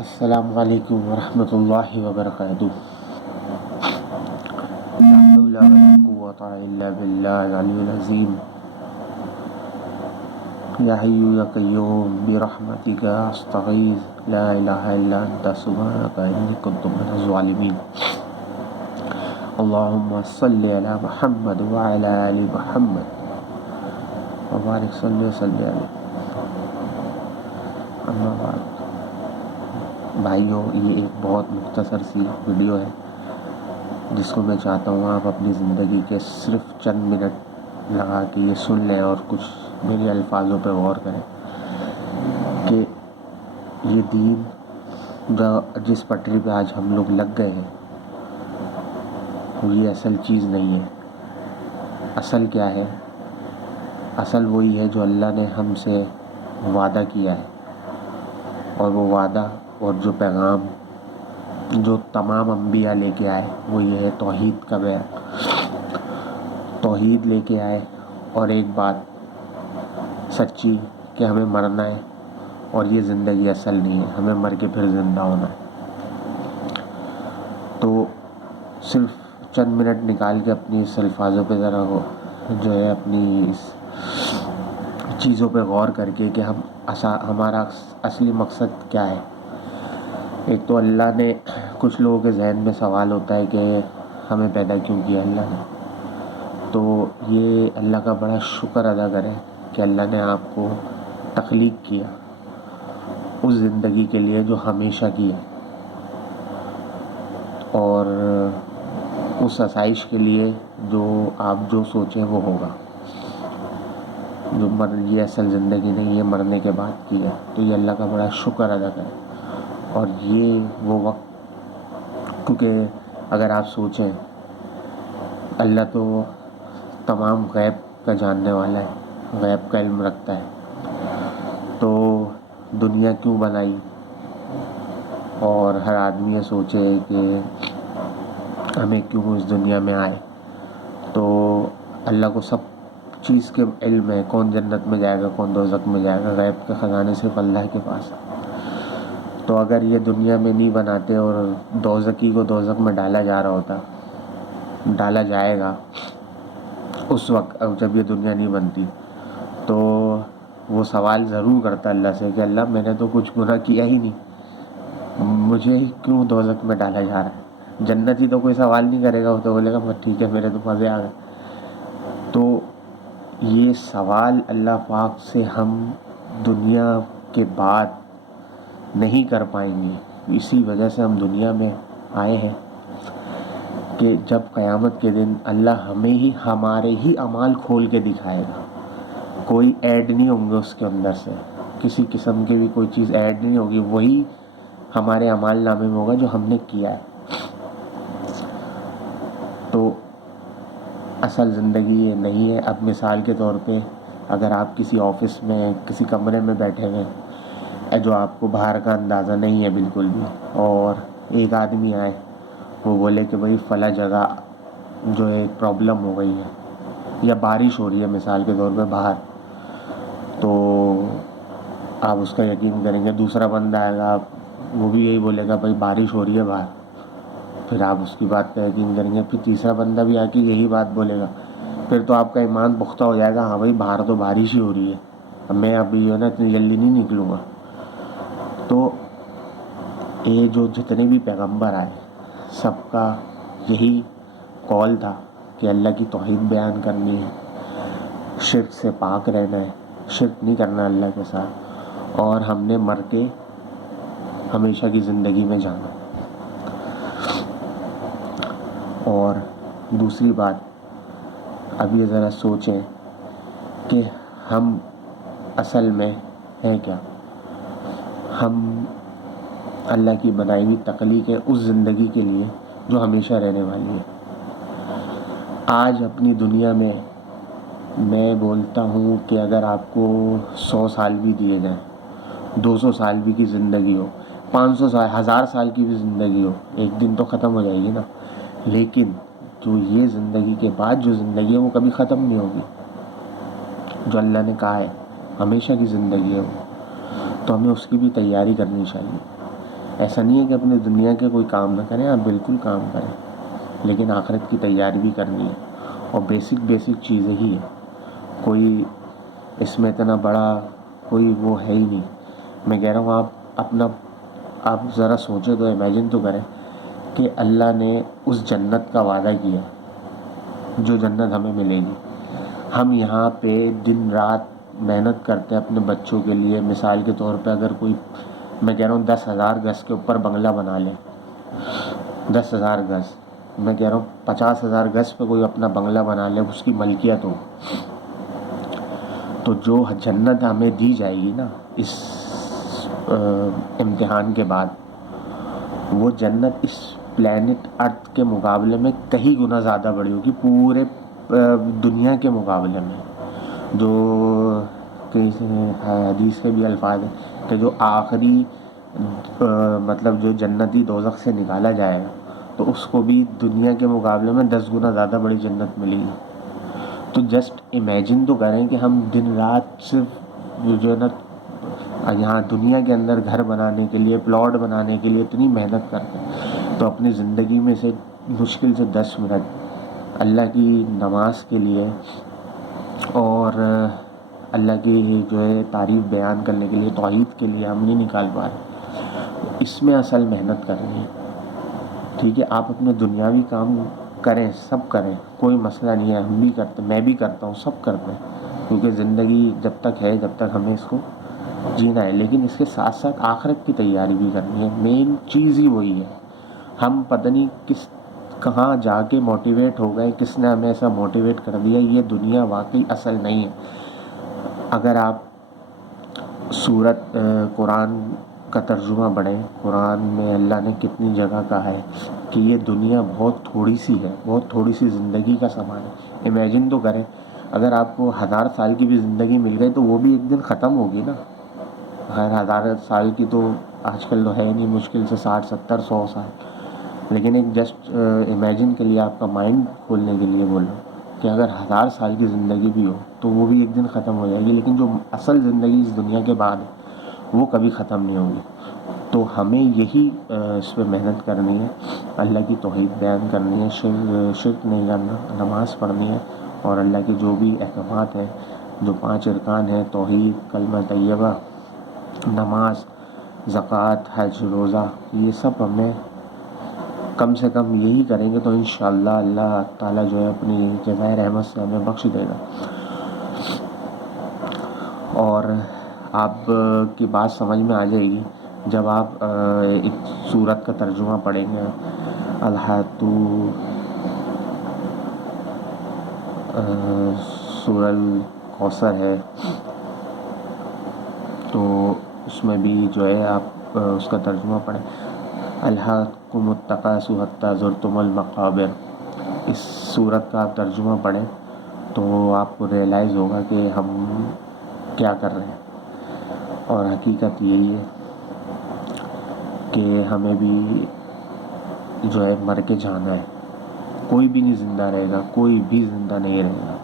السلام علیکم ورحمۃ اللہ وبرکاتہ۔ لا حول ولا قوة الا باللہ العلی العظیم۔ یا حی یا قیوم برحمتک استغیث لا الہ الا انت سبحانک انی کنت من الظالمین۔ اللہم صلی علی محمد وعلی آل محمد وبارک صلی وسلم علیہ۔ اما بعد، بھائیوں، یہ ایک بہت مختصر سی ویڈیو ہے جس کو میں چاہتا ہوں آپ اپنی زندگی کے صرف چند منٹ لگا کے یہ سن لیں اور کچھ میرے الفاظوں پہ غور کریں کہ یہ دین جس پٹری پہ آج ہم لوگ لگ گئے ہیں وہ یہ اصل چیز نہیں ہے۔ اصل کیا ہے؟ اصل وہی ہے جو اللہ نے ہم سے وعدہ کیا ہے، اور وہ وعدہ اور جو پیغام جو تمام انبیاء لے کے آئے وہ یہ ہے توحید کا بیان۔ توحید لے کے آئے، اور ایک بات سچی کہ ہمیں مرنا ہے، اور یہ زندگی اصل نہیں ہے، ہمیں مر کے پھر زندہ ہونا ہے۔ تو صرف چند منٹ نکال کے اپنی اس الفاظوں پہ ذرا جو ہے اپنی اس چیزوں پہ غور کر کے کہ ہمارا اصلی مقصد کیا ہے۔ ایک تو اللہ نے، کچھ لوگوں کے ذہن میں سوال ہوتا ہے کہ ہمیں پیدا کیوں کیا اللہ نے، تو یہ اللہ کا بڑا شکر ادا کریں کہ اللہ نے آپ کو تخلیق کیا اس زندگی کے لیے جو ہمیشہ کی ہے، اور اس آسائش کے لیے جو آپ جو سوچیں وہ ہوگا۔ یہ اصل زندگی نہیں ہے، مرنے کے بعد کی ہے، تو یہ اللہ کا بڑا شکر ادا کریں۔ اور یہ وہ وقت، کیونکہ اگر آپ سوچیں اللہ تو تمام غیب کا جاننے والا ہے، غیب کا علم رکھتا ہے، تو دنیا کیوں بنائی؟ اور ہر آدمی یہ سوچے کہ ہمیں کیوں اس دنیا میں آئے، تو اللہ کو سب چیز کے علم ہے، کون جنت میں جائے گا کون دوزخ میں جائے گا، غیب کے خزانے صرف اللہ کے پاس ہے۔ تو اگر یہ دنیا میں نہیں بناتے اور دوزخی کو دوزخ میں ڈالا جا رہا ہوتا، ڈالا جائے گا اس وقت جب یہ دنیا نہیں بنتی، تو وہ سوال ضرور کرتا اللہ سے کہ اللہ میں نے تو کچھ گناہ کیا ہی نہیں، مجھے کیوں دوزخ میں ڈالا جا رہا ہے؟ جنتی تو کوئی سوال نہیں کرے گا، وہ تو بولے گا ٹھیک ہے میرے تو مزے آ گئے۔ تو یہ سوال اللہ پاک سے ہم دنیا کے بعد نہیں کر پائیں گے، اسی وجہ سے ہم دنیا میں آئے ہیں کہ جب قیامت کے دن اللہ ہمارے ہی اعمال کھول کے دکھائے گا، کوئی ایڈ نہیں ہوں گے اس کے اندر سے، کسی قسم کی بھی کوئی چیز ایڈ نہیں ہوگی، وہی ہمارے اعمال نامے میں ہوگا جو ہم نے کیا ہے۔ تو اصل زندگی یہ نہیں ہے۔ اب مثال کے طور پہ اگر آپ کسی آفس میں کسی کمرے میں بیٹھے ہوئے جو آپ کو باہر کا اندازہ نہیں ہے بالکل بھی، اور ایک آدمی آئے وہ بولے کہ بھائی فلاں جگہ جو ہے ایک پرابلم ہو گئی ہے، یا بارش ہو رہی ہے مثال کے طور پہ باہر، تو آپ اس کا یقین کریں گے۔ دوسرا بندہ آئے گا، وہ بھی یہی بولے گا بھائی بارش ہو رہی ہے باہر، پھر آپ اس کی بات کا یقین کریں گے۔ پھر تیسرا بندہ بھی آ کے یہی بات بولے گا، پھر تو آپ کا ایمان پختہ ہو جائے گا، ہاں بھائی باہر تو بارش ہی ہو رہی ہے، اب میں ابھی جو ہے نا اتنی جلدی نہیں نکلوں گا۔ تو یہ جو جتنے بھی پیغمبر آئے سب کا یہی قول تھا کہ اللہ کی توحید بیان کرنی ہے، شرک سے پاک رہنا ہے، شرک نہیں کرنا اللہ کے ساتھ، اور ہم نے مر کے ہمیشہ کی زندگی میں جانا۔ اور دوسری بات، اب یہ ذرا سوچیں کہ ہم اصل میں ہیں کیا؟ ہم اللہ کی بنائی ہوئی تخلیق ہے اس زندگی کے لیے جو ہمیشہ رہنے والی ہے۔ آج اپنی دنیا میں میں بولتا ہوں کہ اگر آپ کو 100 سال بھی دیے جائیں، 200 سال بھی کی زندگی ہو، 500 سال، 1000 سال کی بھی زندگی ہو، ایک دن تو ختم ہو جائے گی نا، لیکن جو یہ زندگی کے بعد جو زندگی ہے وہ کبھی ختم نہیں ہوگی، جو اللہ نے کہا ہے ہمیشہ کی زندگی ہے وہ، تو ہمیں اس کی بھی تیاری کرنی چاہیے۔ ایسا نہیں ہے کہ اپنی دنیا کے کوئی کام نہ کریں، آپ بالکل کام کریں، لیکن آخرت کی تیاری بھی کرنی ہے، اور بیسک چیزیں ہی ہیں، کوئی اس میں اتنا بڑا کوئی وہ ہے ہی نہیں۔ میں کہہ رہا ہوں آپ ذرا سوچیں تو، امیجن تو کریں کہ اللہ نے اس جنت کا وعدہ کیا، جو جنت ہمیں ملے گی۔ ہم یہاں پہ دن رات محنت کرتے ہیں اپنے بچوں کے لیے۔ مثال کے طور پہ اگر کوئی، میں کہہ رہا ہوں 10,000 گز کے اوپر بنگلہ بنا لے، 10,000 گز، میں کہہ رہا ہوں 50,000 گز پہ کوئی اپنا بنگلہ بنا لے، اس کی ملکیت ہو، تو جو جنت ہمیں دی جائے گی نا اس امتحان کے بعد، وہ جنت اس پلینٹ ارتھ کے مقابلے میں کئی گنا زیادہ بڑی ہوگی، پورے دنیا کے مقابلے میں۔ جو حدیث کے بھی الفاظ ہیں کہ جو آخری مطلب جو جنتی دوزخ سے نکالا جائے گا، تو اس کو بھی دنیا کے مقابلے میں 10 گنا زیادہ بڑی جنت ملے گی۔ تو جسٹ امیجن تو کریں کہ ہم دن رات صرف جو ہے نا یہاں دنیا کے اندر گھر بنانے کے لیے، پلاٹ بنانے کے لیے اتنی محنت کرتے ہیں، تو اپنی زندگی میں سے مشکل سے 10 منٹ اللہ کی نماز کے لیے اور اللہ کی جو ہے تعریف بیان کرنے کے لیے، توحید کے لیے ہم نہیں نکال پا رہے۔ اس میں اصل محنت کرنی ہے، ٹھیک ہے؟ آپ اپنے دنیاوی کام کریں، سب کریں، کوئی مسئلہ نہیں ہے، ہم بھی کرتے، میں بھی کرتا ہوں، سب کرتے ہیں، کیونکہ زندگی جب تک ہے، جب تک ہمیں اس کو جینا ہے، لیکن اس کے ساتھ ساتھ آخرت کی تیاری بھی کرنی ہے۔ مین چیز ہی وہی ہے۔ ہم پتہ نہیں کہاں جا کے موٹیویٹ ہو گئے، کس نے ہمیں ایسا موٹیویٹ کر دیا، یہ دنیا واقعی اصل نہیں ہے۔ اگر آپ سورت قرآن کا ترجمہ پڑھیں، قرآن میں اللہ نے کتنی جگہ کہا ہے کہ یہ دنیا بہت تھوڑی سی ہے، بہت تھوڑی سی زندگی کا سامان ہے۔ امیجن تو کریں، اگر آپ کو 1000 سال کی بھی زندگی مل گئی تو وہ بھی ایک دن ختم ہوگی نا۔ خیر 1000 سال کی تو آج کل تو ہے ہی نہیں، مشکل سے 60 70 100 سال، لیکن ایک جسٹ امیجن کے لیے، آپ کا مائنڈ کھولنے کے لیے بول رہا ہوں کہ اگر 1000 سال کی زندگی بھی ہو تو وہ بھی ایک دن ختم ہو جائے گی، لیکن جو اصل زندگی اس دنیا کے بعد ہے وہ کبھی ختم نہیں ہوگی۔ تو ہمیں یہی اس پہ محنت کرنی ہے، اللہ کی توحید بیان کرنی ہے، شرک نہیں کرنا، نماز پڑھنی ہے، اور اللہ کے جو بھی احکامات ہیں، جو 5 ارکان ہیں، توحید، کلمہ طیبہ، نماز، زکوٰۃ، حج، روزہ، یہ سب ہمیں کم سے کم یہی کریں گے تو انشاءاللہ اللہ تعالیٰ جو ہے اپنی جزائے رحمت سے ہمیں بخش دے گا۔ اور آپ کی بات سمجھ میں آ جائے گی جب آپ ایک سورت کا ترجمہ پڑھیں گے۔ الحاۃ سورہ الکوثر ہے، تو اس میں بھی جو ہے آپ اس کا ترجمہ پڑھیں، الہاکم التکاثر حتی زرتم المقابر۔ اس سورت کا آپ ترجمہ پڑھیں تو آپ کو ریئلائز ہوگا کہ ہم کیا کر رہے ہیں، اور حقیقت یہی ہے کہ ہمیں بھی جو ہے مر کے جانا ہے۔ کوئی بھی نہیں زندہ رہے گا، کوئی بھی زندہ نہیں رہے گا۔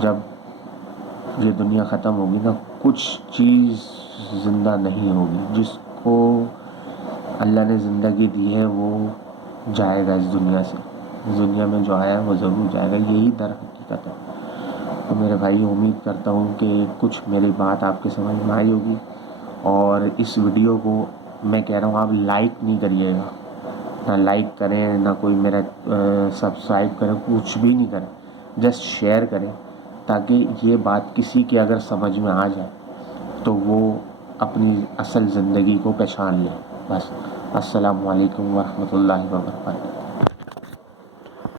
جب یہ دنیا ختم ہوگی نا، کچھ چیز زندہ نہیں ہوگی۔ جس کو اللہ نے زندگی دی ہے وہ جائے گا اس دنیا سے، اس دنیا میں جو آیا ہے وہ ضرور جائے گا، یہی در حقیقت ہے۔ تو میرے بھائی، امید کرتا ہوں کہ کچھ میری بات آپ کے سمجھ میں آئی ہوگی، اور اس ویڈیو کو میں کہہ رہا ہوں آپ لائک نہیں کریے گا، نہ لائک کریں، نہ کوئی میرا سبسکرائب کریں، کچھ بھی نہیں کریں، جسٹ شیئر کریں، تاکہ یہ بات کسی کے اگر سمجھ میں آ جائے تو وہ اپنی اصل زندگی کو پہچان لے۔ بس، السلام علیکم ورحمۃ اللہ وبرکاتہ۔